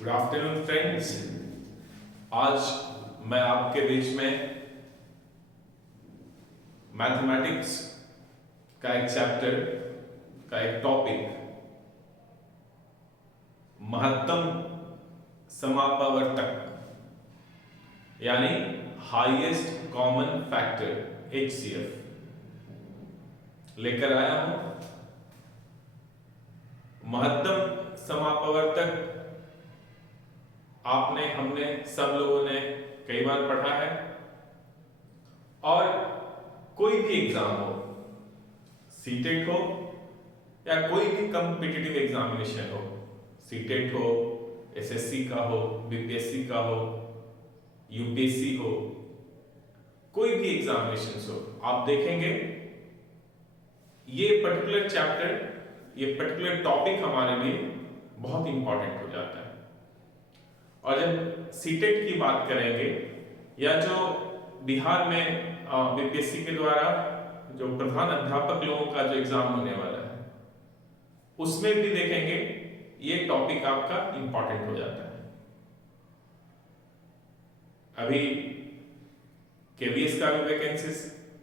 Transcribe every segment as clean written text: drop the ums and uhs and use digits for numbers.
Good afternoon friends. आज मैं आपके बीच में मैथमेटिक्स का एक चैप्टर का एक टॉपिक महत्तम समापवर्तक यानी हाईएस्ट कॉमन फैक्टर HCF लेकर आया हूं। महत्तम समापवर्तक हमने सब लोगों ने कई बार पढ़ा है और कोई भी एग्जाम हो, सीटेट हो या कोई भी कॉम्पिटिटिव एग्जामिनेशन हो, सीटेट हो, एसएससी का हो, बीपीएससी का हो, यूपीएससी हो, कोई भी एग्जामिनेशन हो, आप देखेंगे ये पर्टिकुलर चैप्टर, ये पर्टिकुलर टॉपिक हमारे लिए बहुत इंपॉर्टेंट हो जाता है। और जब सीटेट की बात करेंगे या जो बिहार में बीपीएससी के द्वारा जो प्रधान अध्यापक लोगों का जो एग्जाम होने वाला है, उसमें भी देखेंगे ये टॉपिक आपका इंपॉर्टेंट हो जाता है। अभी केवीएस का भी वैकेंसीज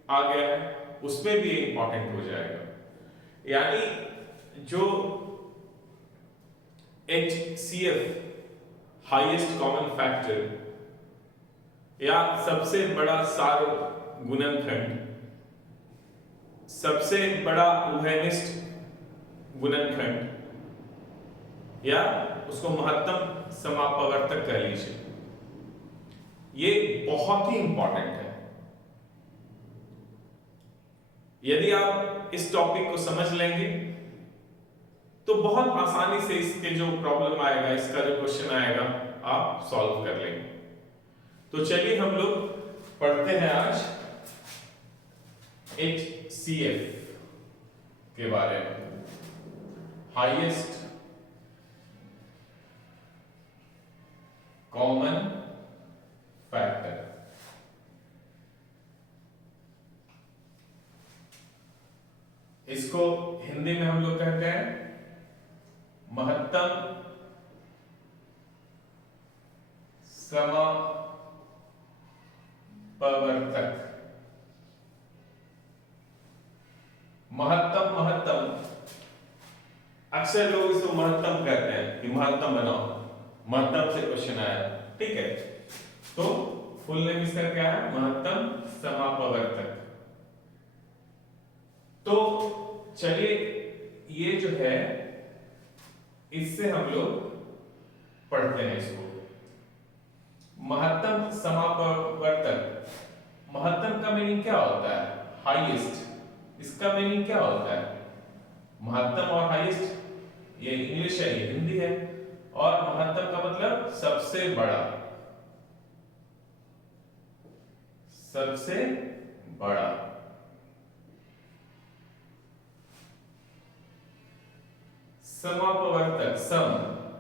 आ गया है, उसमें भी इंपॉर्टेंट हो जाएगा। यानी जो HCF हाईएस्ट कॉमन फैक्टर या सबसे बड़ा सार्वगुणनखंड, सबसे बड़ा उभयनिष्ठ गुणनखंड या उसको महत्तम समापवर्तक कह लीजिए, ये बहुत ही इंपॉर्टेंट है। यदि आप इस टॉपिक को समझ लेंगे तो बहुत आसानी से इसके जो प्रॉब्लम आएगा, इसका जो क्वेश्चन आएगा, आप सॉल्व कर लेंगे। तो चलिए हम लोग पढ़ते हैं आज HCF के बारे में, हाईएस्ट कॉमन फैक्टर। इसको हिंदी में हम लोग कहते हैं महत्तम समापवर्तक। महत्तम अक्सर लोग इसको महत्तम कहते हैं कि महत्तम बनाओ, महत्तम से क्वेश्चन आया, ठीक है। तो फुल नेम इसका क्या है? महत्तम समापवर्तक। तो चलिए ये जो है इससे हम लोग पढ़ते हैं इसको। महत्तम समापवर्तक, महत्तम का मीनिंग क्या होता है? हाईएस्ट। इसका मीनिंग क्या होता है? महत्तम और हाईएस्ट ये इंग्लिश है, ये हिंदी है। और महत्तम का मतलब सबसे बड़ा, सबसे बड़ा। समापवर्तक, सम,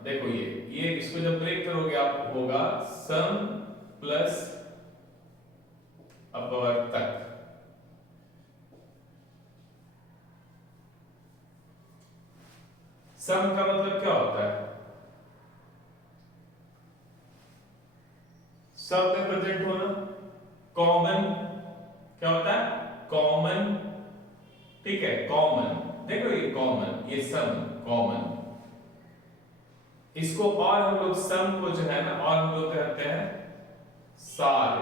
देखो ये इसको जब ब्रेक करोगे आप होगा सम प्लस अपवर्तक। सम का मतलब क्या होता है? सब में प्रेजेंट होना। कॉमन क्या होता है? कॉमन, ठीक है, कॉमन। देखो ये कॉमन, ये सम, कॉमन। इसको और हम लोग सम को जो है ना, और हम लोग कहते हैं सार,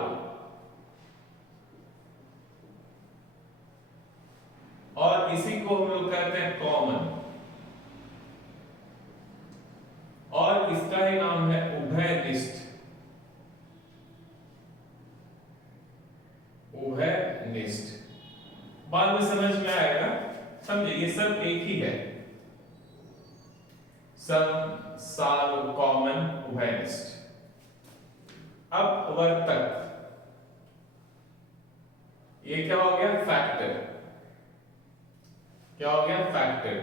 और इसी को हम लोग कहते हैं कॉमन। और इसका ही नाम है उभयनिष्ठ। उभयनिष्ठ बाद में समझ में आएगा, समझे? ये सब एक ही है, सम, सार, कॉमन, उभयनिष्ठ। अपवर्तक, ये क्या हो गया? फैक्टर। क्या हो गया? फैक्टर।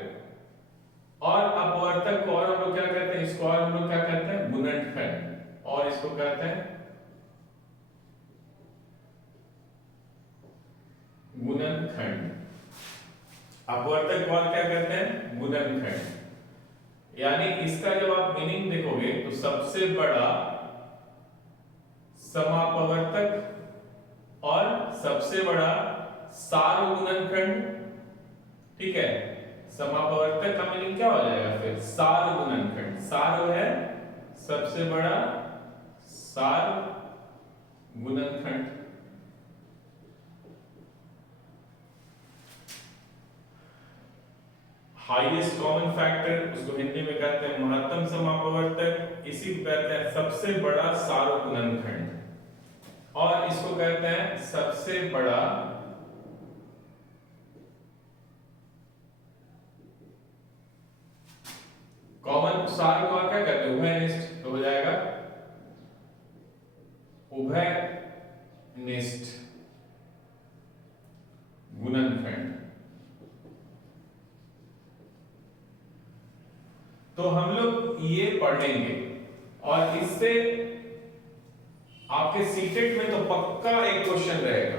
और अपवर्तक को और हम लोग क्या कहते हैं? इसको और हम लोग क्या कहते हैं? गुणनखंड। और इसको कहते हैं गुणनखंड। अपवर्तक को और क्या कहते हैं? गुणनखंड। यानी इसका जब आप मीनिंग देखोगे तो सबसे बड़ा समापवर्तक और सबसे बड़ा सार्वगुणनखंड। ठीक है, समापवर्तक का मीनिंग क्या हो जाएगा फिर? सार्वगुणनखंड। सार्व है सबसे बड़ा सार्वगुणनखंड। हाईएस्ट कॉमन फैक्टर, उसको हिंदी में कहते हैं महत्तम समापवर्तक, इसी को कहते हैं सबसे बड़ा सार्वगुणनखंड, और इसको कहते हैं सबसे बड़ा कॉमन। सार को क्या कहते हैं? उभयनिष्ठ। तो हो जाएगा उभयनिष्ठ गुणनखंड। तो हम लोग ये पढ़ेंगे और इससे आपके सीटेट में तो पक्का एक क्वेश्चन रहेगा,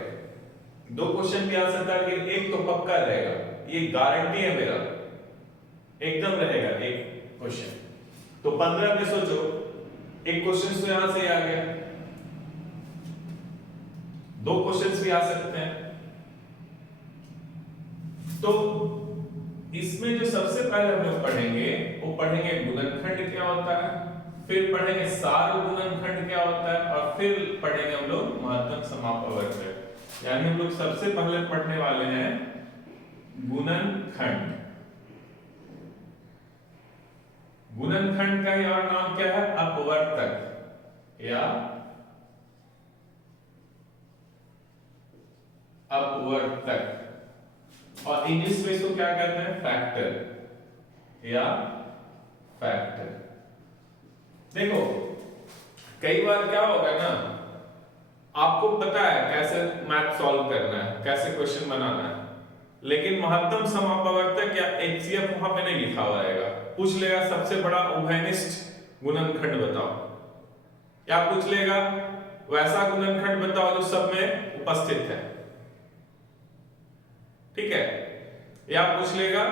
दो क्वेश्चन भी आ सकता है लेकिन एक तो पक्का रहेगा, ये गारंटी है मेरा, एकदम रहेगा एक क्वेश्चन। तो 15 में सोचो, एक क्वेश्चन तो यहां से आ गया, दो क्वेश्चंस भी आ सकते हैं। तो इसमें जो सबसे पहले हम लोग पढ़ेंगे वो पढ़ेंगे गुणनखंड क्या होता है, फिर पढ़ेंगे सार्वगुणनखंड क्या होता है, और फिर पढ़ेंगे हम लोग महत्तम समापवर्तक। यानी हम लोग सबसे पहले पढ़ने वाले हैं गुणनखंड। गुणनखंड का ही और नाम क्या है? अपवर्तक या अपवर्तक, और इंग्लिश में इसको क्या कहते हैं? फैक्टर या फैक्टर। देखो कई बार क्या होगा ना, आपको पता है कैसे मैथ सॉल्व करना है, कैसे क्वेश्चन बनाना है, लेकिन महत्तम समापवर्तक या एचसीएफ वहां पे नहीं लिखा हुआ रहेगा। पूछ लेगा सबसे बड़ा उभयनिष्ठ गुणनखंड बताओ, या पूछ लेगा वैसा गुणनखंड बताओ जो सब में उपस्थित है। ठीक है, या पूछ लेगा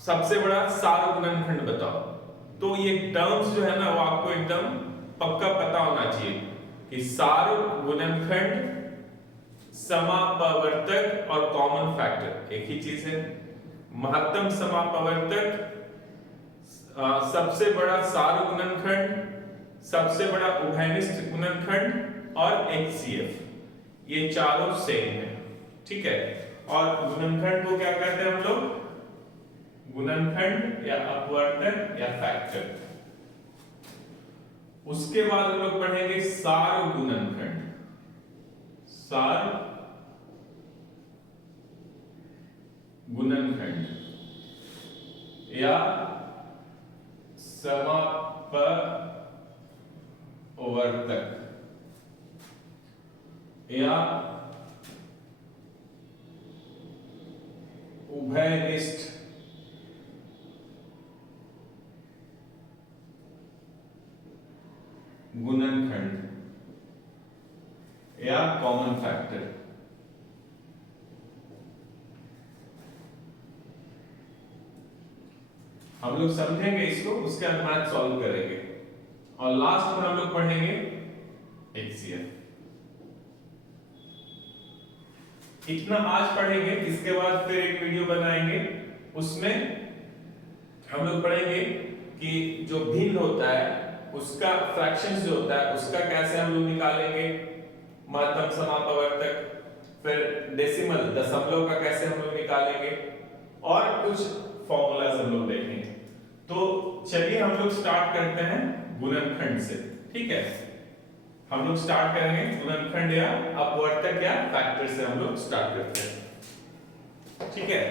सबसे बड़ा सार्वगुणनखंड बताओ। तो ये टर्म्स जो है ना वो आपको एकदम पक्का पता होना चाहिए कि सार्वगुणनखंड, समापवर्तक और कॉमन फैक्टर एक ही चीज है। महत्तम समापवर्तक, सबसे बड़ा सार्वगुणनखंड, सबसे बड़ा उभयनिष्ठ गुणनखंड और एचसीएफ, ये चारों सेम है। ठीक है, और गुणनखंड को क्या कहते हैं हम लोग? गुणनखंड या अपवर्तक या फैक्टर। उसके बाद हम लोग पढ़ेंगे सार्वगुणनखंड, गुणनखंड या समापवर्तक या उभयनिष्ठ गुणनखंड या कॉमन फैक्टर। हम लोग समझेंगे इसको, उसके बाद मैथ सॉल्व करेंगे, और लास्ट में हम लोग पढ़ेंगे एचसीएफ। इतना आज पढ़ेंगे, इसके बाद फिर एक वीडियो बनाएंगे, उसमें हम लोग पढ़ेंगे कि जो भिन्न होता है उसका फ्रैक्शंस जो होता है उसका कैसे हम लोग निकालेंगे, महत्तम समापवर्तक, फिर डेसिमल दशमलव का कैसे हम लोग निकालेंगे, और कुछ फॉर्मूलाज हम लोग देखेंगे। तो चलिए हम लोग स्टार्ट करते हैं गुणनखंड से। ठीक है, हम लोग स्टार्ट करेंगे गुणनखंड या अपवर्तक या फैक्टर से हम लोग स्टार्ट करते हैं। ठीक है,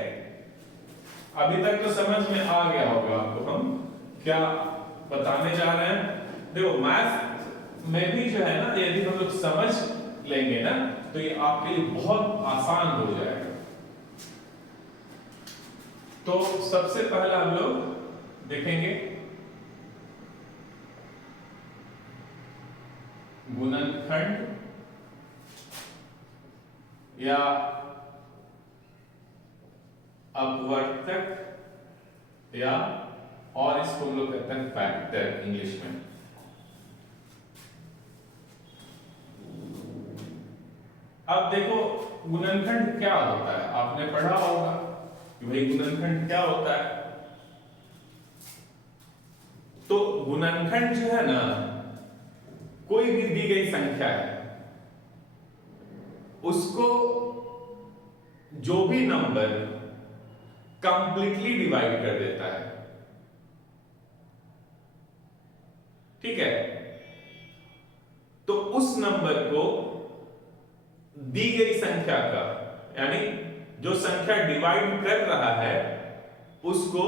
अभी तक तो समझ में आ गया होगा आपको हम क्या बताने जा रहे हैं। देखो मैथ में भी जो है ना, यदि हम लोग समझ लेंगे ना तो ये आपके लिए बहुत आसान हो जाएगा। तो सबसे पहला हम लोग देखेंगे गुणनखंड या अपवर्तक या और इसको हम लोग कहते हैं फैक्टर इंग्लिश में। अब देखो गुणनखंड क्या होता है, आपने पढ़ा होगा कि भाई गुणनखंड क्या होता है। तो गुणनखंड जो है ना, कोई भी दी गई संख्या है उसको जो भी नंबर कंप्लीटली डिवाइड कर देता है, ठीक है, तो उस नंबर को दी गई संख्या का, यानी जो संख्या डिवाइड कर रहा है उसको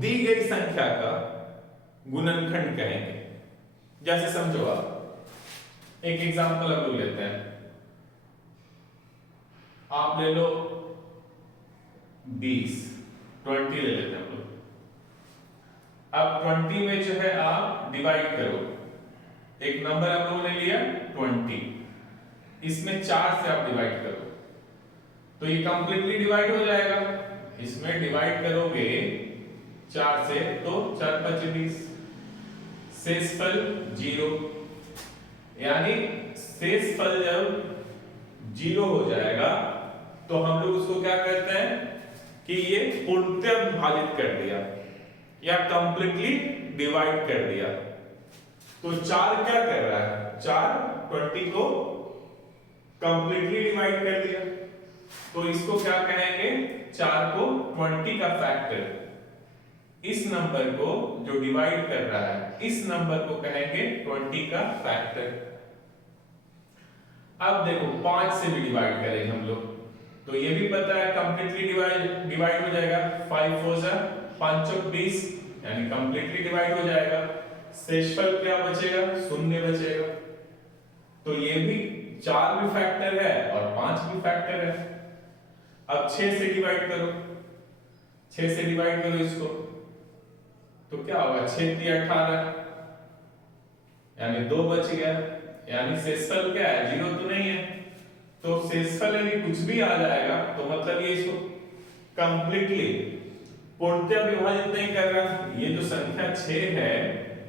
दी गई संख्या का गुणनखंड कहेंगे। जैसे समझो आप, एक एग्जांपल हम लोग लेते हैं, आप ले लो 20 ले लेते हैं हम लोग। अब 20 में जो है आप डिवाइड करो, एक नंबर आप लोगों ने लिया 20, इसमें 4 से आप डिवाइड करो तो ये कंप्लीटली डिवाइड हो जाएगा। इसमें डिवाइड करोगे 4 से तो 4 × 5 = 20, शेषफल 0, यानी शेषफल जब 0 हो जाएगा तो हम लोग उसको क्या कहते हैं कि ये पूर्णतः विभाजित कर दिया या कंप्लीटली डिवाइड कर दिया। तो 4 क्या कर रहा है, 4 20 को कंप्लीटली डिवाइड कर दिया, तो इसको क्या कहेंगे, 4 को 20 का फैक्टर, इस नंबर को जो डिवाइड कर रहा है इस नंबर को कहेंगे 20 का फैक्टर। अब देखो 5 से भी डिवाइड करेंगे हम लोग तो ये भी पता है कंप्लीटली डिवाइड हो जाएगा, 5 4 जा 5 चौक 20, यानी कंप्लीटली डिवाइड हो जाएगा। शेषफल क्या बचेगा, 0 बचेगा। तो ये भी 4 भी फैक्टर है और 5 भी फैक्टर है। अब 6 से डिवाइड करो, 6 से डिवाइड करो इसको तो क्या होगा, 6 × 18, यानी 2 बच गया, यानी शेषफल क्या है, 0 तो नहीं है। तो शेषफल यदि कुछ भी आ जाएगा तो मतलब ये इसको कंप्लीटली पूर्णतः विभाजित नहीं कर रहा। ये जो संख्या 6 है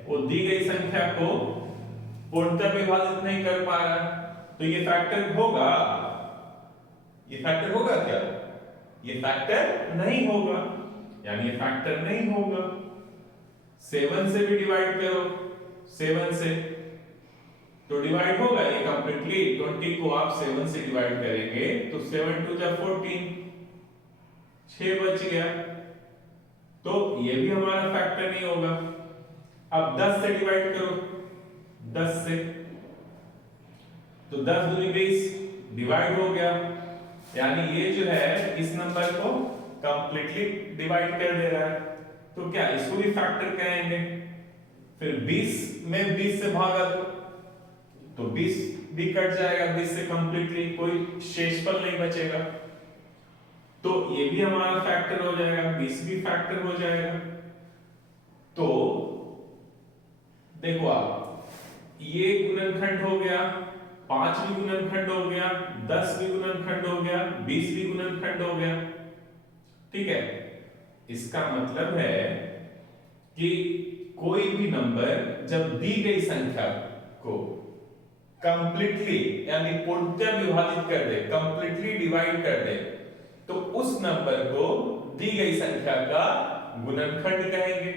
वो दी गई संख्या को पूर्णतः विभाजित नहीं कर पा रहा, तो ये फैक्टर होगा, ये फैक्टर होगा क्या, ये फैक्टर नहीं होगा, यानी ये फैक्टर नहीं होगा। 7 से भी डिवाइड करो, 7 से तो डिवाइड होगा ये कंप्लीटली, 20 को आप 7 से डिवाइड करेंगे तो 7 × 2 = 14, 6 बच गया, तो ये भी हमारा फैक्टर नहीं होगा। अब 10 से डिवाइड करो, 10 से तो 10 × 20 डिवाइड हो गया, यानी ये जो है इस नंबर को कंप्लीटली डिवाइड कर दे रहा है, तो क्या इसको भी फैक्टर कहेंगे। फिर 20 में 20 से भागा तो 20 भी कट जाएगा 20 से कंप्लीटली, कोई शेषफल नहीं बचेगा, तो ये भी हमारा फैक्टर हो जाएगा, 20 भी फैक्टर हो जाएगा। तो देखो आप, ये गुणनखंड हो गया, 5 भी गुणनखंड हो गया, 10 भी गुणनखंड हो गया, 20 भी गुणनखंड हो गया, ठीक है। इसका मतलब है कि कोई भी नंबर जब दी गई संख्या को कंप्लीटली यानी पूर्णतः विभाजित कर दे, कंप्लीटली डिवाइड कर दे, तो उस नंबर को दी गई संख्या का गुणनखंड कहेंगे।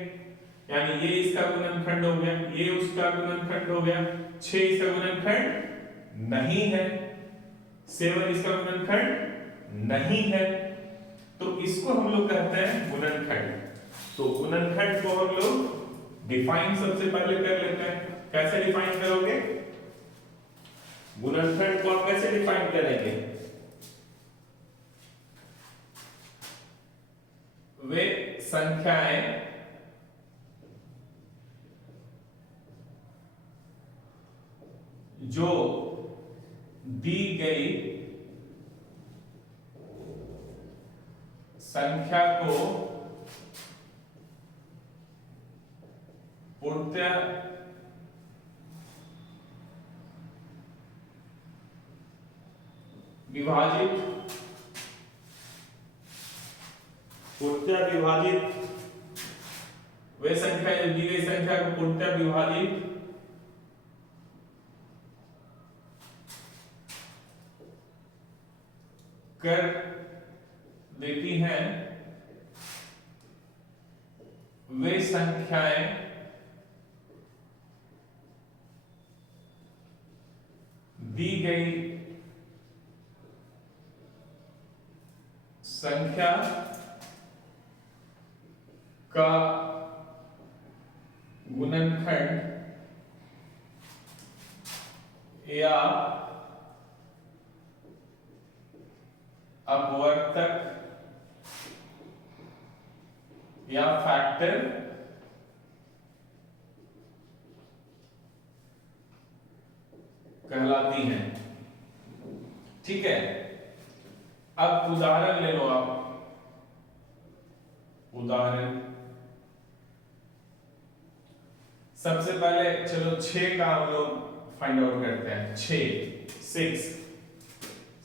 यानी ये इसका गुणनखंड हो गया, ये उसका गुणनखंड हो गया, 6 इसका गुणनखंड नहीं है, 7 इसका गुणनखंड नहीं है, तो इसको हम लोग कहते हैं गुणनखंड। तो गुणनखंड को हम लोग डिफाइन सबसे पहले कर लेते हैं। कैसे डिफाइन करोगे गुणनखंड को, आप कैसे डिफाइन करेंगे, वे संख्याएं जो दी गई संख्या को पूर्णतः विभाजित वे संख्या जो दी गई संख्या को पूर्णतः विभाजित कर देती हैं, वे संख्याएं दी गई संख्या का गुणनखंड या अपवर्तक या फैक्टर कहलाती हैं। ठीक है, अब उदाहरण ले लो आप। उदाहरण सबसे पहले चलो 6 का हम लोग फाइंड आउट करते हैं।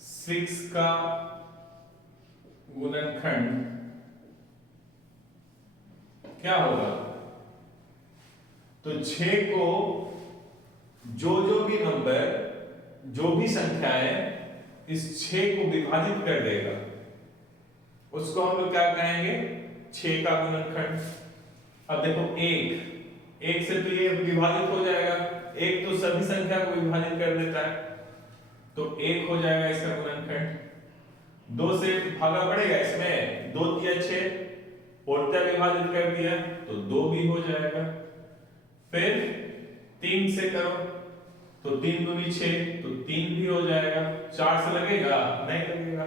6 का गुणनखंड क्या होगा? तो 6 को जो भी नंबर, जो भी संख्या है, इस 6 को विभाजित कर देगा, उसको हम लोग क्या कहेंगे? 6 का गुणनखंड। अब देखो 1 से तो ये विभाजित हो जाएगा, 1 तो सभी संख्या को विभाजित कर देता है, तो 1 हो जाएगा इसका गुणनखंड। 2 से भागा पड़ेगा इसमें, 2 दिया 6, पूर्णतः विभाजित कर दिया तो 2 भी हो जाएगा। फिर 3 से करो तो 3 दूनी 6, तो 3 भी हो जाएगा। 4 से लगेगा? नहीं लगेगा,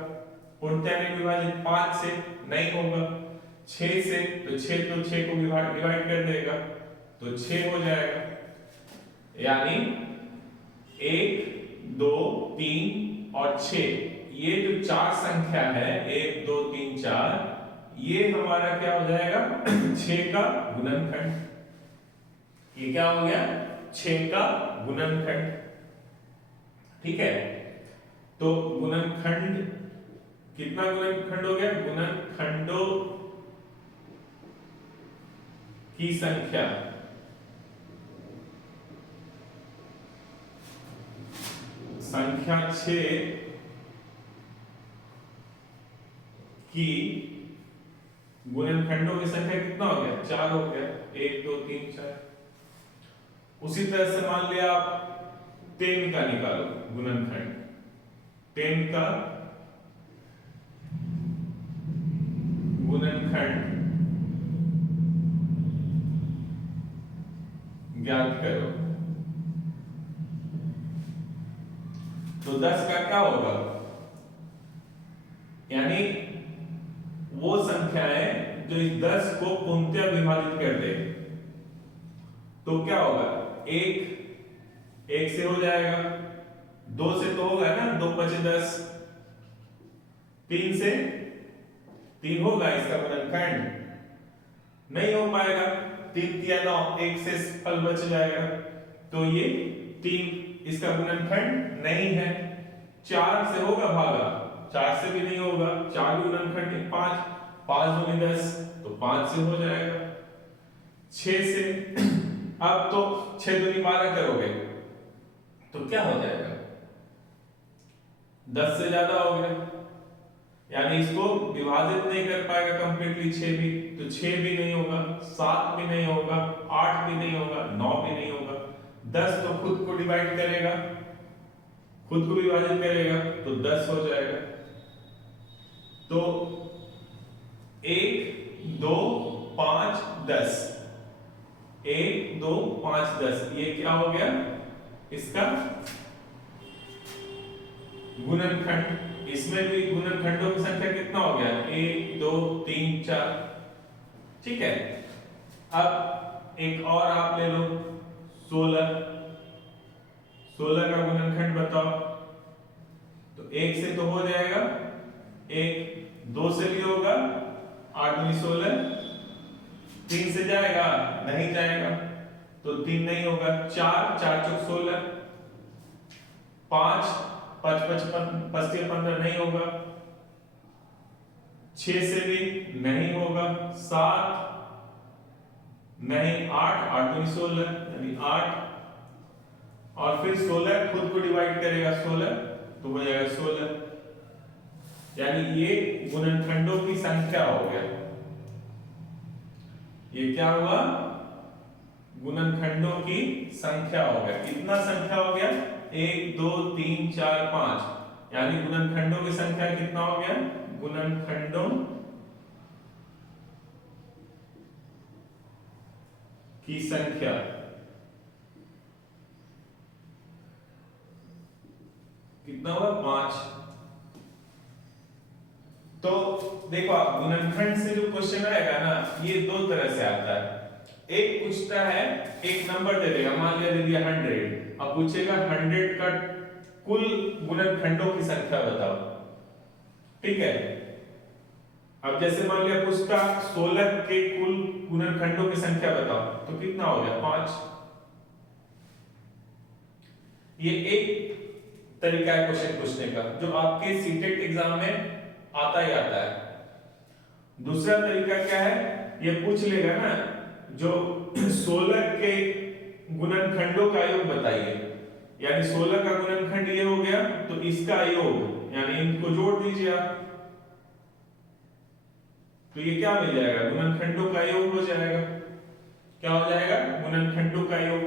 पूर्णतः नहीं विभाजित। 5 से नहीं होगा। 6 से तो 6 को डिवाइड कर देगा तो 6 हो जाएगा। यानी 1 2 3 और 6, ये जो 4 संख्या है, 1 2 3 4, ये हमारा क्या हो जाएगा? 6 का गुणनखंड। ये क्या हो गया? 6 का गुणनखंड। ठीक है, तो गुणनखंड कितना गुणनखंड हो गया? गुणनखंडों की संख्या संख्या 6 की गुणनखंडों की संख्या कितना हो गया? 4 हो गया। 1 2 3 4। उसी तरह से मान लिया आप 10 का निकालो गुणनखंड। 10 का गुणनखंड ज्ञात करो। तो 10 का क्या होगा? यानी वो संख्याएं जो इस 10 को पूर्णतः विभाजित कर दे, तो क्या होगा? 1 से हो जाएगा, 2 से तो होगा ना, 2 5 10, 3 से 3 होगा इसका गुणनखंड, नहीं हो पाएगा। 3 3 9, 1 से फल बच जाएगा, तो ये 3 इसका गुणनखंड नहीं है। 4 से होगा भागा? 4 से भी नहीं होगा। 4 गुणनखंड 5, 5 दूनी 10, तो 5 से हो जाएगा। 6 से, अब तो 6 दूनी 12 करोगे तो क्या हो जाएगा? 10 से ज्यादा हो गया, यानी इसको विभाजित नहीं कर पाएगा कंप्लीटली 6 भी, तो 6 भी नहीं होगा, 7 भी नहीं होगा, 8 भी नहीं होगा, 9 भी नहीं होगा। 10 तो खुद को डिवाइड करेगा, खुद को विभाजित करेगा, तो 10 हो जाएगा। तो 1 2 5 10, 1 2 5 10, ये क्या हो गया? इसका गुणनखंड। इसमें भी गुणनखंडों की संख्या कितना हो गया? 1 2 3 4। ठीक है, अब एक और आप ले लो 16। 16 का गुणनखंड बताओ। तो 1 से तो हो जाएगा, 1 2 से भी होगा, 8 दूनी 16। 3 से जाएगा? नहीं जाएगा, तो 3 नहीं होगा। 4 4 चौक 16, 5 5 5 15 नहीं होगा। 6 से भी नहीं होगा। 7 नहीं 8, 8 दूनी 16 यानी 8, और फिर 16 खुद को डिवाइड करेगा 16 तो हो जाएगा 16, यानी ये गुणनखंडों की संख्या हो गया। ये क्या हुआ? गुणनखंडों की संख्या हो गया। कितना संख्या हो गया? 1 2 3 4 5, यानी गुणनखंडों की संख्या कितना हो गया? गुणनखंडों की संख्या कितना हुआ? 5। तो देखो आप गुणनखंड से जो क्वेश्चन आएगा ना, ये दो तरह से आता है। एक पूछता है, एक नंबर दे देगा, मान लिया दे दिया 100, अब पूछेगा 100 का कुल गुणनखंडों की संख्या बताओ। ठीक है, अब जैसे मान लिया पूछता 16 के कुल गुणनखंडों की संख्या बताओ, तो कितना हो गया? 5। ये एक तरीका है क्वेश्चन पूछने का, जो आपके सीटेट एग्जाम में आता ही आता है। दूसरा तरीका क्या है? ये पूछ लेगा ना, जो 16 के गुणनखंडों का योग बताइए, यानी 16 का गुणनखंड ये हो गया, तो इसका योग, यानी इनको जोड़ दीजिए आप, तो ये क्या मिल जाएगा? गुणनखंडों का योग हो जाएगा। क्या हो जाएगा? गुणनखंडों का योग।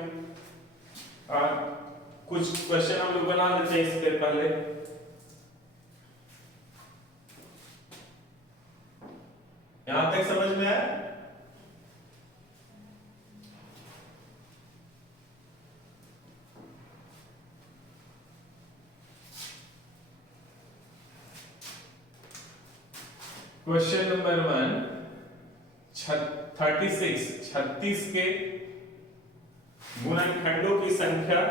कुछ क्वेश्चन हम लोग बना लेते हैं इसके पहले। यहां तक समझ में आया? क्वेश्चन नंबर 1, 36 के गुणनखंडों की संख्या,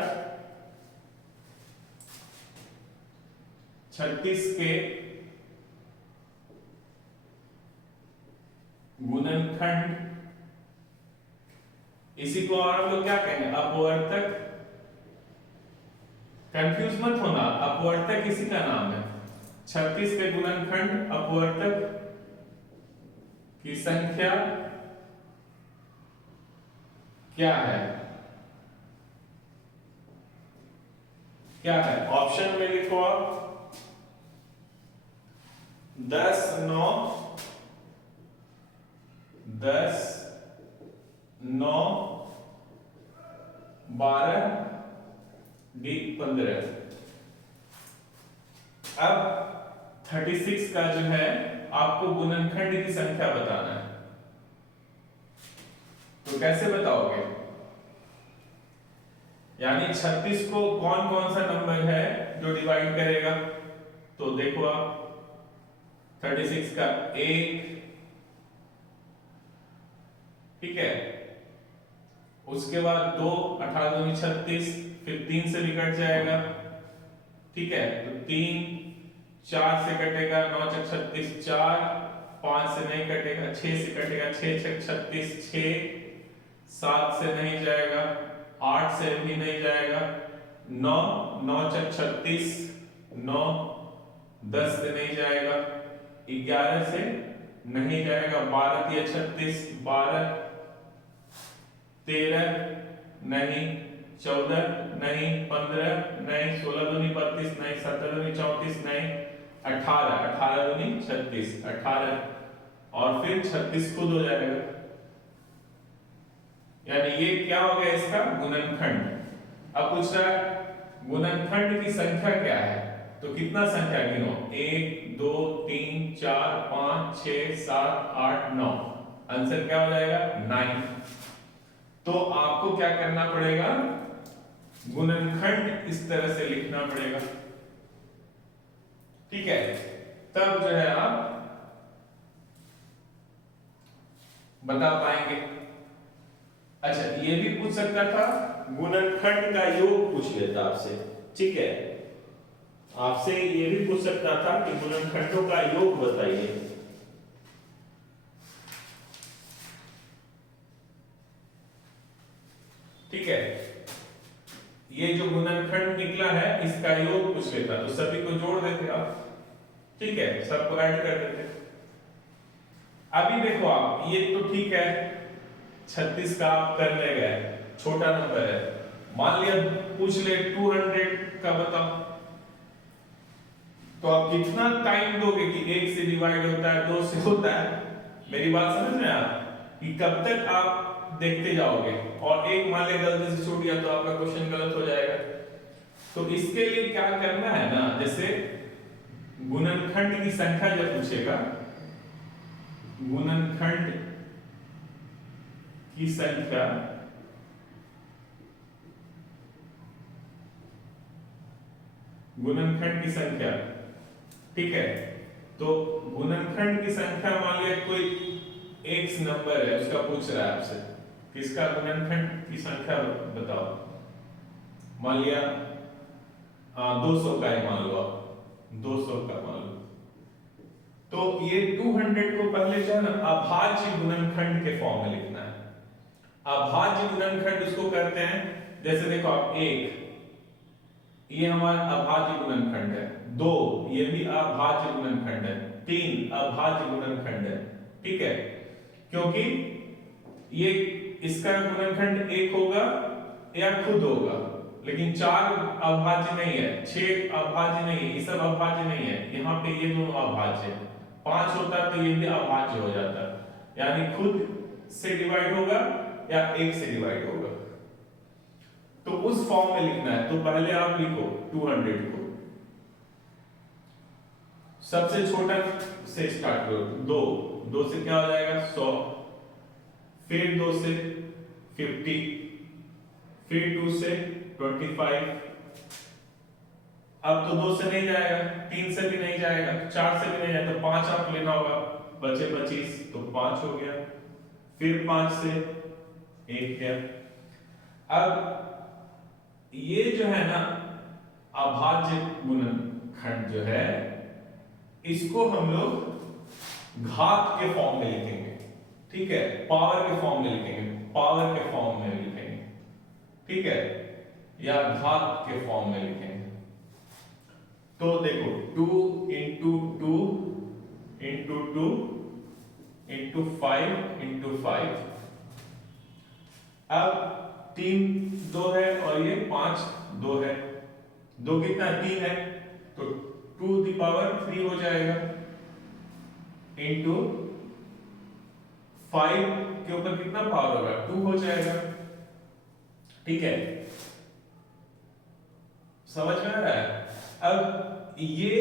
36 के गुणनखंड, इसी को और हम लोग क्या कहेंगे? अपवर्तक। कंफ्यूज मत होना, अपवर्तक इसी का नाम है। 36 के गुणनखंड अपवर्तक की संख्या क्या है? क्या है? ऑप्शन में लिखो आप 10 9 10 9 12 डी 15। अब 36 का जो है आपको गुणनखंड की संख्या बताना है, तो कैसे बताओगे? यानी 36 को कौन कौन सा नंबर है जो डिवाइड करेगा? तो देखो आप 36 का 1, ठीक है, उसके बाद 2, 18 दूनी 36, फिर 3 से भी कट जाएगा, ठीक है, तो 3, 4 से कटेगा, 9 6 36, 4, 5 से नहीं कटेगा, 6 से कटेगा, 6 6 36, 6, 7 से नहीं जाएगा, 8 से भी नहीं जाएगा, 9 9 6 36, 9 10 से नहीं जाएगा, 11 से नहीं जाएगा, 12 3 36, 12 13 नहीं, 14 नहीं, 15 नहीं, 16 दूनी 32 नहीं, 17 दूनी 34 नहीं, 18 18 दूनी 36, 18 और फिर 36 खुद हो जाएगा। यानी ये क्या हो गया? इसका गुणनखंड। अब पूछ रहा है गुणनखंड की संख्या क्या है, तो कितना संख्या गिनो? 1 2 3 4 5 6 7 8 9, आंसर क्या हो जाएगा? 9। तो आपको क्या करना पड़ेगा? गुणनखंड इस तरह से लिखना पड़ेगा, ठीक है, तब जो है आप बता पाएंगे। अच्छा, ये भी पूछ सकता था, गुणनखंड का योग पूछ लेता आपसे, ठीक है, आपसे ये भी पूछ सकता था कि गुणनखंडों का योग बताइए। ठीक है, ये जो गुणनखंड निकला है इसका योग पूछ लेता, तो सभी को जोड़ देते आप, ठीक है, सबको ऐड कर देते। अभी देखो आप, ये तो ठीक है, 36 का आप करने गए, छोटा नंबर है, मान लिया पूछ ले 200 का बताओ, तो आप कितना टाइम दोगे कि 1 से डिवाइड होता है, 2 से होता है? मेरी बात समझ रहे हैं आप कि कब तक आप देखते जाओगे, और एक मान लिया गलती से छूट गया तो आपका क्वेश्चन गलत हो जाएगा। तो इसके लिए क्या करना है ना, जैसे गुणनखंड की संख्या जब पूछेगा, गुणनखंड की संख्या गुणनखंड की संख्या, ठीक है, तो गुणनखंड की संख्या मान लिया कोई x नंबर है, उसका पूछ रहा है आपसे किसका गुणनखंड की संख्या बताओ, मान लिया 200 का है, मान लो आप 200 का मान लो, तो ये 200 को पहले जो है ना अभाज्य गुणनखंड के फॉर्म में लिखना है। अभाज्य गुणनखंड उसको कहते हैं, जैसे देखो आप 1 ये हमारा अभाज्य गुणनखंड है, 2 ये भी अभाज्य गुणनखंड है, 3 अभाज्य गुणनखंड है, ठीक है, क्योंकि ये इसका गुणनखंड 1 होगा या खुद होगा, लेकिन 4 अभाज्य नहीं है, 6 अभाज्य नहीं है, ये सब अभाज्य नहीं है, यहाँ पे ये दोनों अभाज्य है। 5 होता तो ये भी अभाज्य हो जाता, यानी खुद से डिवाइड होगा या 1 से डिवाइड होगा, तो उस फॉर्म में लिखना है। तो पहले आप लिखो 200 को, सबसे छोटा से स्टार्ट करो, 2 से क्या हो जाएगा 100, फिर 2 से 50, फिर 2 से 25, अब तो 2 से नहीं जाएगा, 3 से भी नहीं जाएगा, 4 से भी नहीं जाएगा, तो 5 आप लेना होगा, बचे 25, तो 5 हो गया, फिर 5 से 1 गया। अब ये जो है ना अभाज्य गुणनखंड जो है, इसको हम लोग घात के फॉर्म में लिखेंगे, ठीक है, पावर के फॉर्म में लिखेंगे, पावर के फॉर्म में लिखेंगे, ठीक है, या घात के फॉर्म में लिखेंगे। तो देखो 2 इंटू 2 इंटू 2 इंटू 5 इंटू 5, अब 3 2 है और ये 5 2 है, 2 कितना 3 है, तो 2 दी पावर 3 हो जाएगा, इंटू 5 के ऊपर कितना पावर होगा 2 हो जाएगा, ठीक है, समझ में आ रहा है? अब ये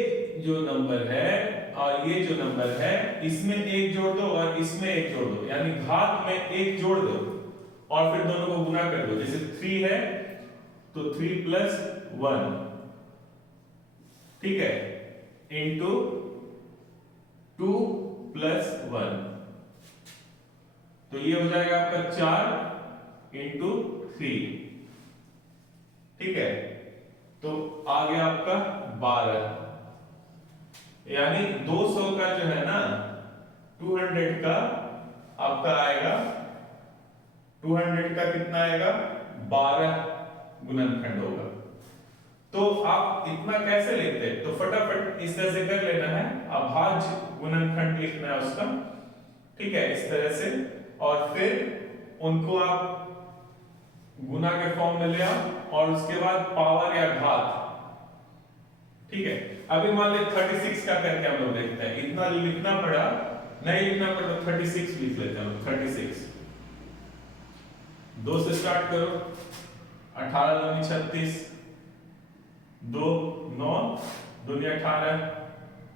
जो नंबर है और ये जो नंबर है, इसमें 1 जोड़ दो और इसमें 1 जोड़ दो, यानी घात में 1 जोड़ दो और फिर दोनों को गुना कर दो, जैसे 3 है तो 3 प्लस 1, ठीक है, इंटू 2 प्लस 1, तो ये हो जाएगा आपका 4 इंटू 3, ठीक है, तो आ गया आपका 12, यानी 200 का जो है ना 200 का आपका आएगा, 200 का कितना आएगा 12 गुणनखंड होगा। तो आप इतना कैसे लिखते हैं, तो फटाफट इस तरह से कर लेना है, अभाज्य गुणनखंड लिखना है उसका, ठीक है, इस तरह से, और फिर उनको आप गुना के फॉर्म में ले आओ और उसके बाद पावर या घात, ठीक है। अभी मान लीजिए 36 का करके हम लोग देखते हैं, इतना जो लिखना पड़ा नहीं लिखना पड़ा, 36 लिख लेते हैं हम, 36, 2 से स्टार्ट करो, 18 दूनी 36, 2 9 दूनी 18,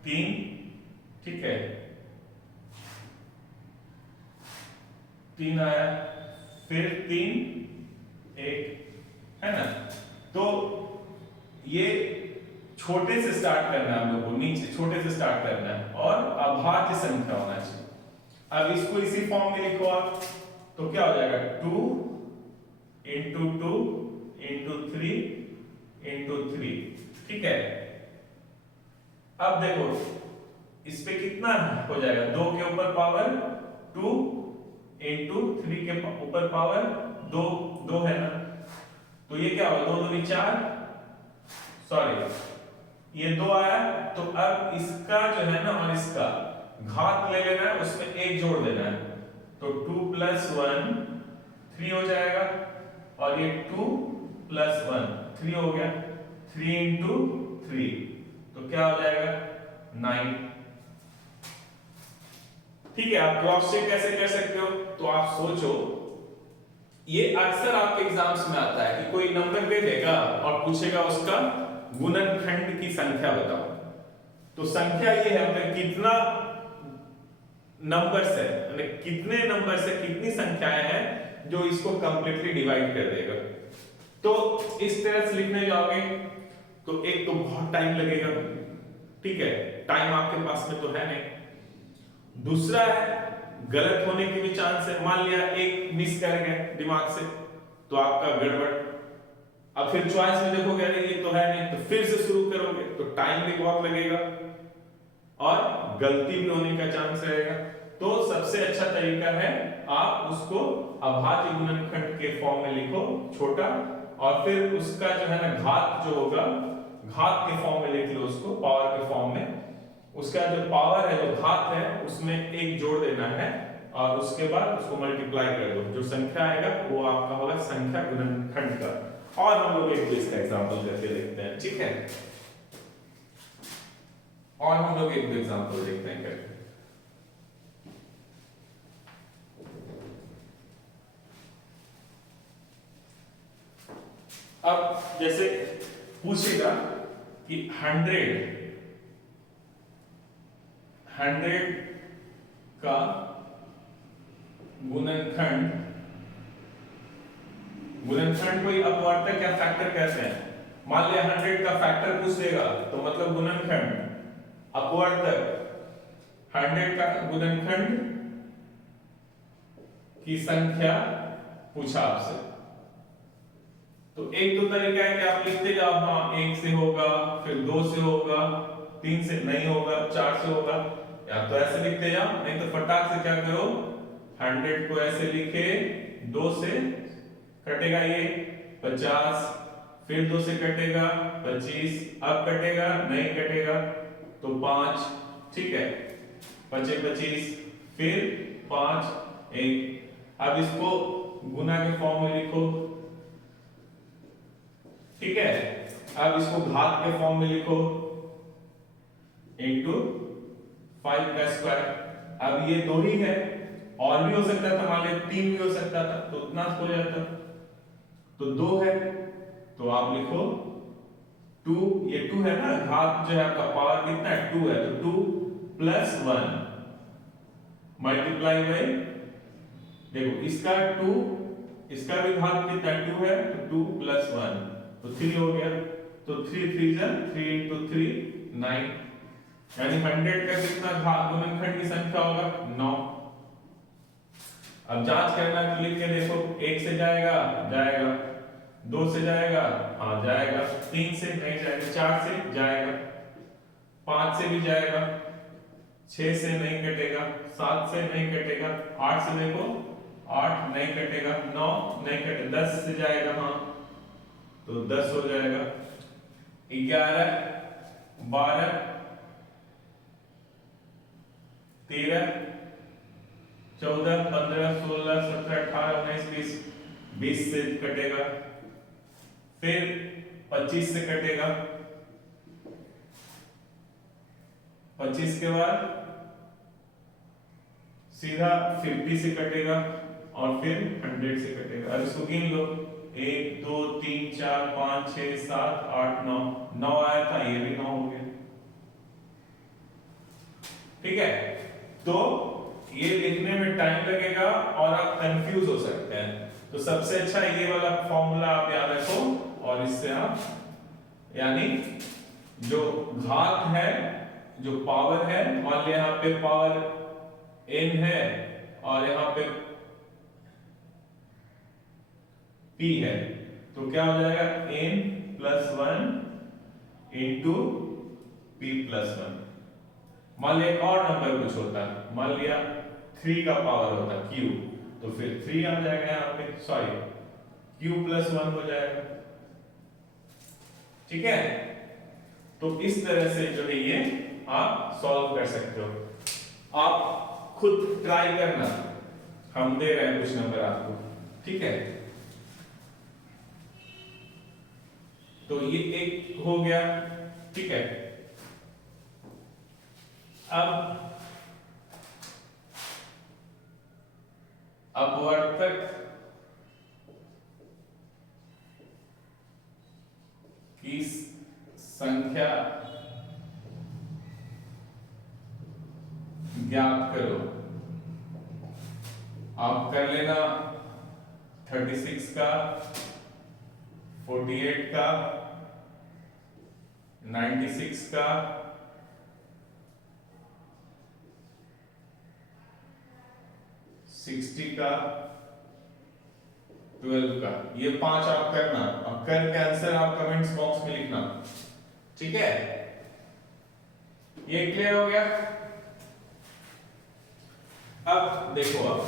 3, ठीक है, 3 आया, फिर 3 1, है ना, तो ये छोटे से स्टार्ट करना है हम लोग को, नीचे छोटे से स्टार्ट करना है और अभाज्य संख्या होना चाहिए। अब इसको इसी फॉर्म में लिखो आप, तो क्या हो जाएगा 2 इंटू 2 इंटू 3 इंटू 3, ठीक है। अब देखो इस पे कितना हो जाएगा, 2 के ऊपर पावर 2 इंटू 3 के ऊपर पावर 2 2 है ना, तो ये क्या होगा 2 दूनी 4, सॉरी ये 2 आया, तो अब इसका जो है ना और इसका घात ले लेना है, उसमें 1 जोड़ देना है, तो 2 प्लस 1 3 हो जाएगा, और ये 2 प्लस 1 3 हो गया, 3 इंटू 3 तो क्या हो जाएगा 9। ठीक है, आप क्रॉस चेक कैसे कर सकते हो, तो आप सोचो, ये अक्सर आपके एग्जाम्स में आता है कि कोई नंबर दे देगा और पूछेगा उसका गुणनखंड की संख्या बताओ। तो संख्या ये है मतलब कितना नंबर से, यानी कितने नंबर से कितनी संख्याएं हैं जो इसको कंप्लीटली डिवाइड कर देगा। तो इस तरह से लिखने जाओगे तो एक तो बहुत टाइम लगेगा, ठीक है, टाइम आपके पास में तो है नहीं। दूसरा है गलत होने के भी चांस है, मान लिया एक मिस कर गए दिमाग से तो आपका गड़बड़। अब फिर चॉइस में देखोगे अरे ये तो है नहीं, तो फिर से शुरू करोगे तो टाइम भी बहुत लगेगा और गलती भी होने का चांस रहेगा। तो सबसे अच्छा तरीका है आप उसको अभाज्य गुणनखंड के फॉर्म में लिखो छोटा, और फिर उसका जो है ना घात जो होगा घात के फॉर्म में लिख लो उसको, पावर के फॉर्म में। उसका जो पावर है जो घात है उसमें एक जोड़ देना है और उसके बाद उसको मल्टीप्लाई कर दो, जो संख्या आएगा वो आपका होगा संख्या गुणनखंड का। और हम लोग एक इसका एग्जांपल करके देखते हैं, ठीक है, और हम लोग एक एग्जांपल देखते हैं करके। अब जैसे पूछेगा कि 100 का गुणनखंड कोई अपवर्तक या फैक्टर कहते हैं। मान लिया 100 का फैक्टर पूछ देगा तो मतलब गुणनखंड, अपवर्तक 100 का गुणनखंड की संख्या पूछा आपसे। तो एक दो तरीका है कि आप लिखते जाओ, हाँ 1 से होगा, फिर 2 से होगा, 3 से नहीं होगा, 4 से होगा, या तो ऐसे लिखते जाओ, नहीं तो फटाक से क्या करो 100 को ऐसे लिखे, 2 से कटेगा ये 50, फिर 2 से कटेगा 25, अब कटेगा नहीं कटेगा तो 5, ठीक है, 25 25, फिर 5 1। अब इसको गुना के फॉर्म में लिखो, ठीक है, अब इसको घात के फॉर्म में लिखो इनटू 5 का स्क्वायर। अब ये 2 ही है, और भी हो सकता था, मान लीजिए 3 भी हो सकता था तो उतना हो जाता, तो 2 है तो आप लिखो 2, ये 2 है ना, घात जो है आपका पावर कितना है 2 है, तो 2 प्लस 1 मल्टीप्लाई बाय, देखो इसका 2, इसका भी घात कितना 2 है तो 2 प्लस 1 तो 3 हो गया, तो 3 3 3 into 3 9, यानी 100 का कितना घात गुणनखंड की संख्या होगा 9। अब जांच करना है तो लिख के देखो, 1 से जाएगा जाएगा, 2 से जाएगा हाँ जाएगा, 3 से नहीं जाएगा, 4 से जाएगा, 5 से भी जाएगा, 6 से नहीं कटेगा, 7 से नहीं कटेगा, 8 से देखो 8 नहीं कटेगा, 9 नहीं कटेगा, 10 से जाएगा हाँ तो 10 हो जाएगा, 11 12 13 14 15 16 17 18 19 20, 20 से कटेगा, फिर 25 से कटेगा, 25 के बाद सीधा 50 से कटेगा और फिर 100 से कटेगा। अब इसको गिन लो, 1 2 3 4 5 6 7 8 9, 9 आया था, ये भी 9 हो गया, ठीक है। तो ये लिखने में टाइम लगेगा और आप कंफ्यूज हो सकते हैं, तो सबसे अच्छा ये वाला फॉर्मूला आप याद रखो, और इससे आप यानी जो घात है जो पावर है, मान लिया यहाँ पे पावर n है और यहाँ पे p है, तो क्या हो जाएगा n plus 1 into p plus 1। मान लिया एक और नंबर कुछ होता, मान लिया 3 का पावर होता q, तो फिर 3 आ जाएगा यहाँ पे, सॉरी q प्लस 1 हो जाएगा, ठीक है। तो इस तरह से जो है ये आप सॉल्व कर सकते हो, आप खुद ट्राई करना, हम दे रहे हैं कुछ नंबर आपको, ठीक है, तो ये एक हो गया। ठीक है, अब अपवर्तक की संख्या ज्ञात करो। आप कर लेना 36 का, 48 का, 96 का, 60 का, 12 का, ये 5 आप करना। अब करके आंसर आप कमेंट्स बॉक्स में लिखना। ठीक है, ये क्लियर हो गया। अब देखो, अब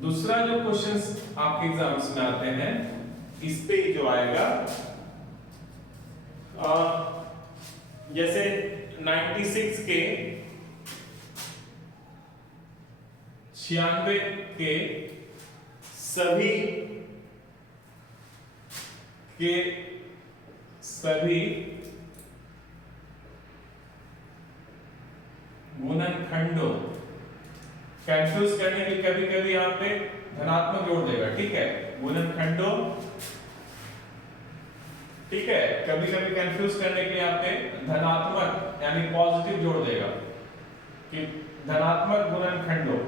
दूसरा जो क्वेश्चंस आपके एग्जाम्स में आते हैं, इस पे जो आएगा जैसे 96 के 96 के सभी गुणनखंडों, कंफ्यूज करने के कभी कभी यहाँ पे धनात्मक जोड़ देगा। ठीक है, गुणनखंडों, ठीक है, कभी कभी कंफ्यूज करने के लिए यहाँ पे धनात्मक यानी पॉजिटिव जोड़ देगा कि धनात्मक गुणनखंडों।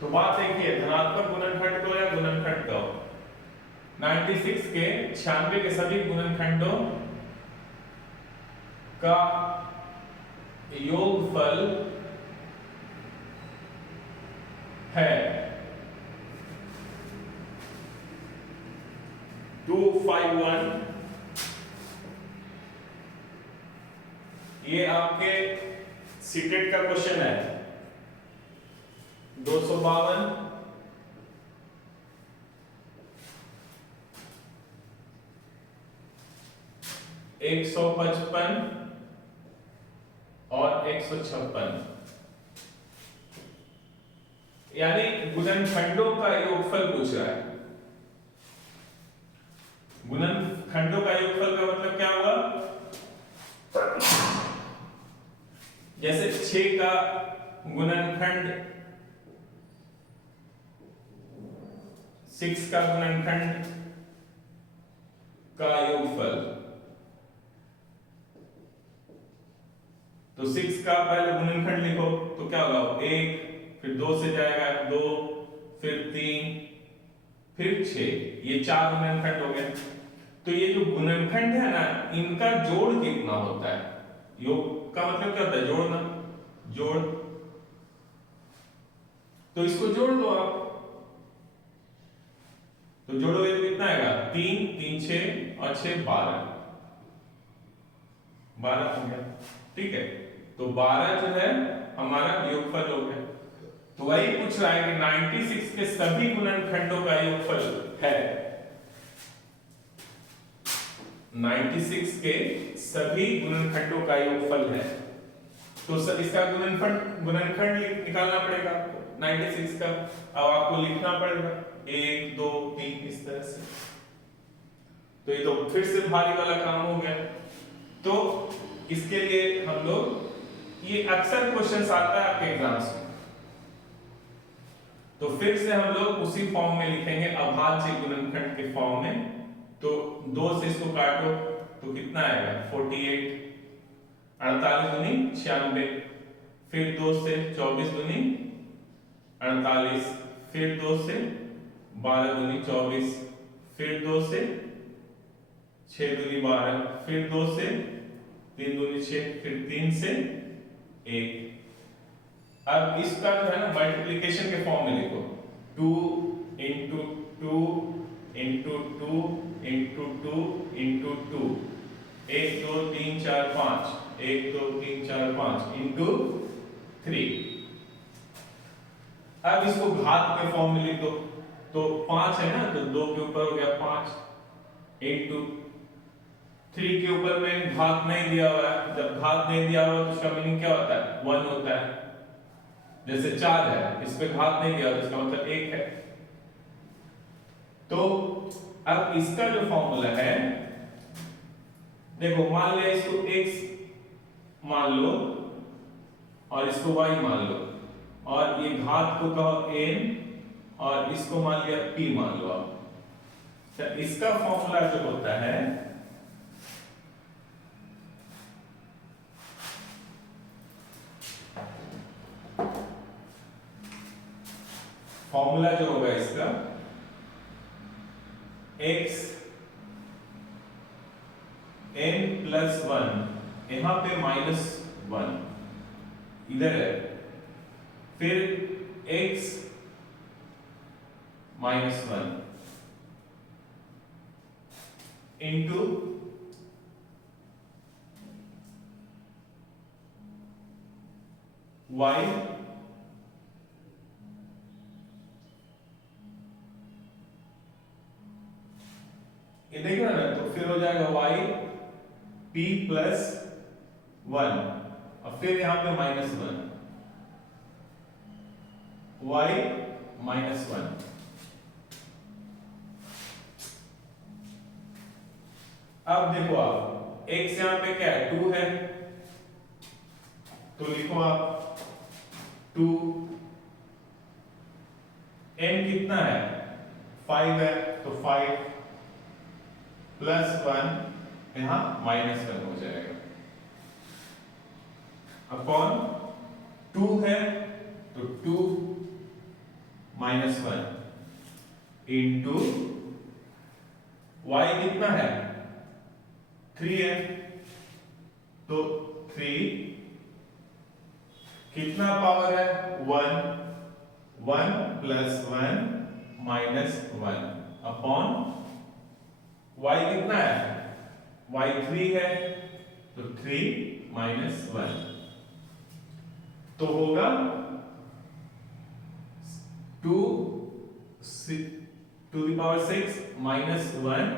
तो बात एक ही है, धनात्मक गुणनखंड को या गुणनखंड को। 96 के 96 के सभी गुणनखंडों का योगफल है 251। ये आपके सीटेट का क्वेश्चन है। 252, 155 और 156, यानी गुणनखंडों का योगफल पूछ रहा है। गुणनखंडों का योगफल का मतलब क्या हुआ? जैसे 6 का गुणनखंड 6 का गुणनखंड का योगफल, तो 6 का पहले गुणनखंड लिखो तो क्या होगा? 1, फिर 2 से जाएगा 2, फिर 3, फिर 6, ये 4 गुणनखंड हो गए। तो ये जो गुणनखंड है ना, इनका जोड़ कितना होता है? योग का मतलब क्या होता है? जोड़ना, जोड़। तो इसको जोड़ दो आप, तो जोड़ोगे तो कितना आएगा? 3, 3 6 और 6 12, 12 हो गया। ठीक है, तो 12 जो है हमारा योगफल हो गया। तो वही पूछ रहा है कि 96 के सभी गुणनखंडों का योगफल है। 96 के सभी गुणनखंडों का योगफल है, तो इसका गुणनखंड निकालना पड़ेगा आपको 96 का। अब आपको लिखना पड़ेगा 1 2 3 इस तरह से। तो ये तो फिर से भारी वाला काम हो गया। तो इसके लिए हम लोग, ये अक्सर क्वेश्चंस आता है आपके एग्जाम्स में, तो फिर से हम लोग उसी फॉर्म में लिखेंगे, अभाज्य गुणनखंड के फॉर्म में। तो 2 से इसको काटो तो कितना आएगा? 48, 48 दूनी 96, फिर 2 से 24 दूनी 48, फिर 2 से 12 दूनी 24, फिर 2 से 6 दूनी 12, फिर 2 से 3 दूनी 6, फिर 3 से 1। अब इसका जो है ना मल्टीप्लिकेशन के फॉर्म में लिखो, 2 into 2 into 2 into 2 into 2, 1 2 3 4 5, 1 2 3 4 5 into 3। अब इसको घात के फॉर्म में लिख दो, तो 5 है ना, तो 2 के ऊपर हो गया 5 इंटू 3 के ऊपर में घात नहीं दिया हुआ है। जब घात नहीं दिया हुआ तो उसका मीनिंग क्या होता है? 1 होता है। जैसे 4 है, इस पे घात नहीं किया तो इसका मतलब 1 है। तो अब इसका जो फॉर्मूला है, देखो मान लिया इसको x मान लो और इसको y मान लो, और ये घात को कहो n और इसको मान लिया p मान लो आप। तो इसका फॉर्मूला जो होता है, फॉर्मूला जो होगा इसका x n प्लस 1, यहां पे -1 इधर है, फिर x -1 इंटू y ये देखना ना, तो फिर हो जाएगा y p प्लस 1 और फिर यहां पे -1 y -1। अब देखो आप x यहां पे क्या है, 2 है, तो लिखो आप 2, n कितना है 5 है, तो 5 प्लस 1 यहां -1 हो जाएगा, अपॉन 2 है तो 2 -1 इंटू y कितना है 3 है, तो 3 कितना पावर है 1, 1 प्लस 1 -1 अपॉन y कितना है y 3 है, तो 3 -1, तो होगा 2 टू द पावर 6 -1,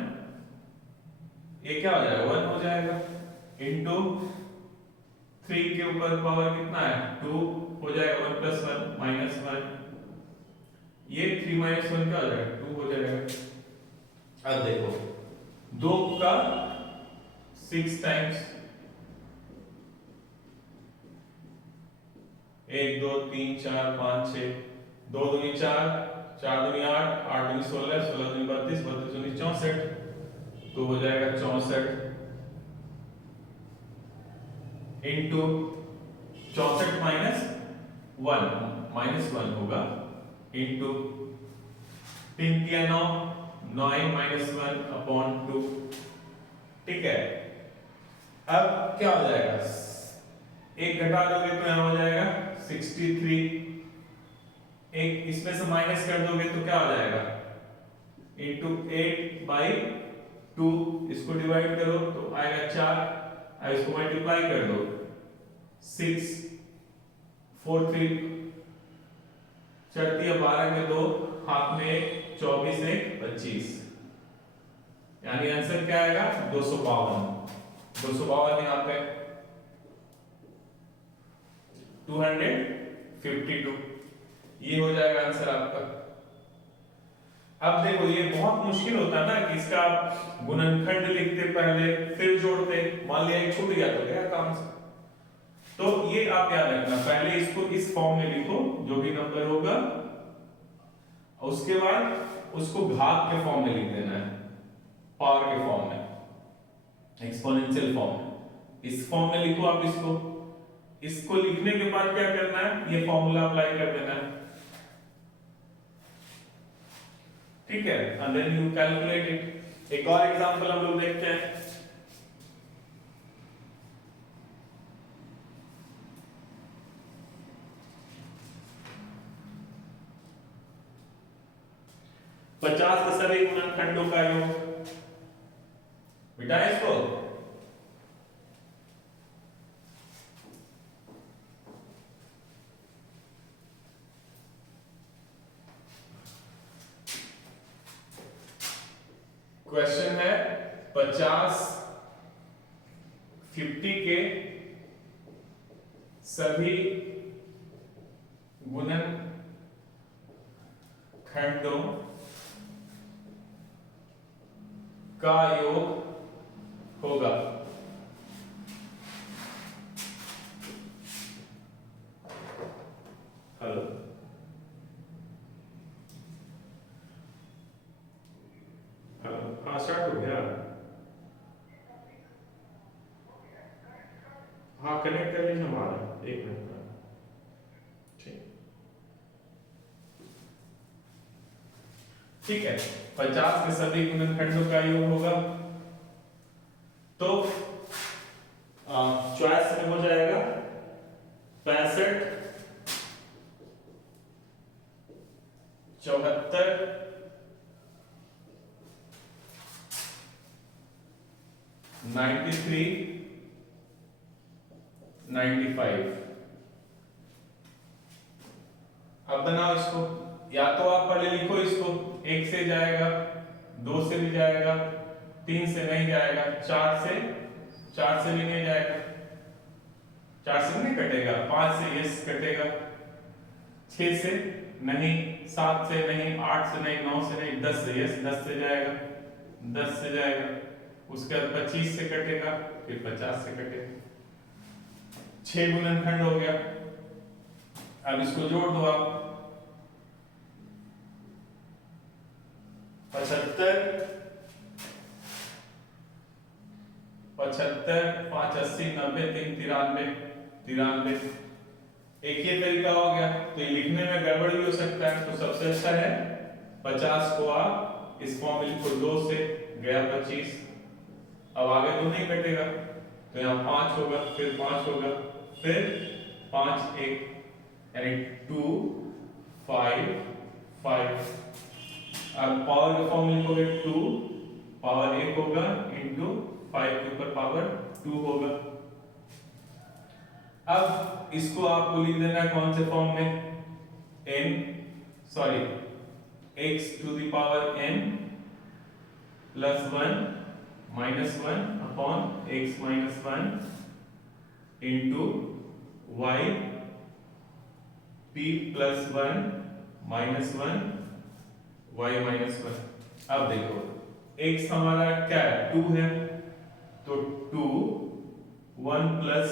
ये क्या हो जाएगा 1 हो जाएगा, इंटू 3 के ऊपर पावर कितना है 2 हो जाएगा, 1 प्लस 1 -1, ये 3 -1 क्या हो जाएगा 2 हो जाएगा। अब देखो 2 का 6 टाइम्स, 1 2 3 4 5 6, 2 दूनी 4, 4 दूनी 8, 8 दूनी 16, 16 दूनी 32, 32 दूनी 64, तो हो जाएगा 64 इंटू 64 -1 होगा, इंटू 3 किया 9, 9 -1 अपॉन 2, ठीक है। अब क्या हो जाएगा, एक घटा दोगे तो यहां हो जाएगा 63, एक इसमें से माइनस कर दोगे तो क्या हो जाएगा इंटू 8/2, इसको डिवाइड करो तो आएगा 4, अब इसको मल्टीप्लाई कर दो 6 4 3 चढ़ती है 12 के 2 हाथ में 24 1 25, यानी आंसर क्या आएगा 252 यहां पे 252, ये हो जाएगा आंसर आपका। अब देखो ये बहुत मुश्किल होता है ना कि इसका गुणनखंड लिखते पहले फिर जोड़ते, मान लिया एक छूट गया तो गया काम से, तो ये आप याद रखना, पहले इसको इस फॉर्म में लिखो जो भी नंबर होगा, उसके बाद उसको घात के फॉर्म में लिख देना है, पावर के फॉर्म में, एक्सपोनेंशियल फॉर्म में, इस फॉर्म में लिखो आप इसको लिखने के बाद क्या करना है, ये फॉर्मूला अप्लाई कर देना है, ठीक है, and then you calculate it. एक और एग्जांपल हम लोग देखते हैं, पचास के सभी गुणनखंडों का योग, बेटा इसको क्वेश्चन है 50 के सभी गुणनखंडों का योग होगा। हेलो, हाँ स्टार्ट हो गया। हाँ कनेक्ट कर लीजिए हमारा, एक मिनट का। ठीक है, 50 के सभी गुणनखंडों का योग होगा। तो चॉइस में हो जाएगा 65, 74, 93, 95। अब बनाओ इसको, या तो आप पहले लिखो इसको, 1 से जाएगा, 2 से भी जाएगा, 3 से नहीं जाएगा, 4 से भी नहीं जाएगा, 4 से नहीं कटेगा, 5 से यस कटेगा, 6 से नहीं, 7 से नहीं, 8 से नहीं, 9 से नहीं, 10 से यस, 10 से जाएगा, 10 से जाएगा, उसके बाद 25 से कटेगा, फिर 50 से कटेगा। 6 गुणनखंड हो गया। अब इसको जोड़ दो आप, 75, 5 80 90 3 93। एक ये तरीका हो गया। तो ये लिखने में गड़बड़ भी हो सकता है, तो सबसे अच्छा है 50 को आप इस फॉर्म में लिखो, 2 से गया 25, अब आगे तो नहीं कटेगा, तो यहाँ 5 होगा, फिर 5 होगा, फिर 5 1 यानी 2 5 5। अब पावर का फॉर्म लिखोगे, 2 पावर 1 होगा इंटू 5 के ऊपर पावर 2 होगा। अब इसको आपको लिख देना है कौन से फॉर्म में, x to the power n plus 1 minus 1 upon x minus 1 into y p plus 1 minus 1 y minus 1। अब देखो x हमारा क्या है, 2 है, तो 2 1 plus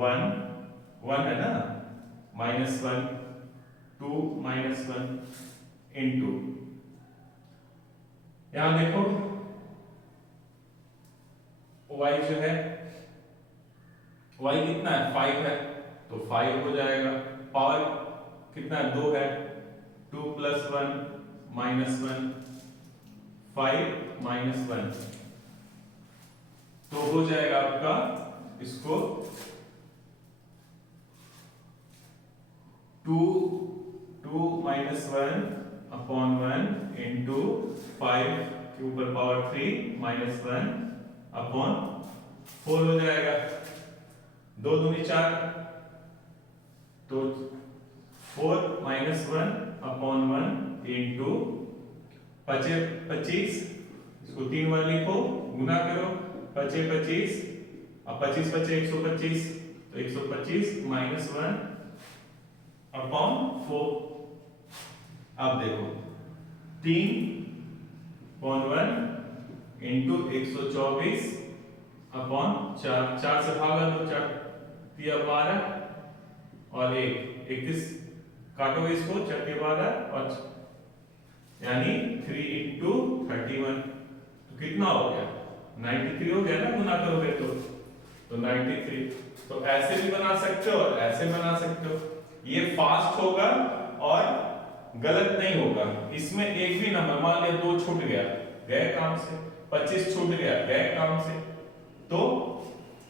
1 है ना, minus 1 2 minus 1 into, यहां देखो y जो है, y कितना है, 5 है, तो 5 हो जाएगा। पावर कितना है, 2 है, 2 plus 1 minus 1 5 minus 1, तो हो जाएगा आपका इसको 2 minus 1 upon 1 into 5 के ऊपर पावर 3 minus 1 upon 4 हो जाएगा। 2 दूनी 4, तो 4 minus 1 upon 1 into 25, इसको 3 बार लिखो, गुना करो, 25 अब 25 125, तो 125 minus 1 अपॉन 4। अब देखो 3/1 इंटू 124 अपॉन 4 से भागा दो, 4 12 और 1 31, काटोगे इसको 4 के 12 और यानी 3 into 31, तो कितना हो गया, 93 हो गया ना, गुना करोगे तो 93। तो ऐसे भी बना सकते हो और ऐसे बना सकते हो। ये फास्ट होगा और गलत नहीं होगा। इसमें एक भी नंबर, मान लिया 2 छूट गया, गए काम से, 25 छूट गया, गए काम से, तो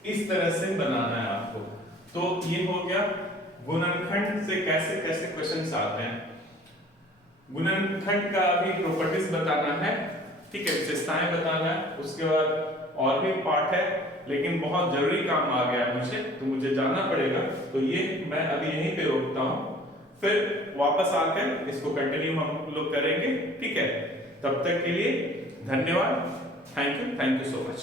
इस तरह से बनाना है आपको। तो ये हो गया गुणनखंड से कैसे कैसे क्वेश्चंस आते हैं। गुणनखंड का अभी प्रॉपर्टीज बताना है, ठीक है, विशेषताएं बताना है, उसके बाद और भी पार्ट है, लेकिन बहुत जरूरी काम आ गया मुझे, तो मुझे जाना पड़ेगा, तो ये मैं अभी यहीं पे रोकता हूँ, फिर वापस आकर इसको कंटिन्यू हम लोग करेंगे, ठीक है। तब तक के लिए धन्यवाद, थैंक यू सो मच।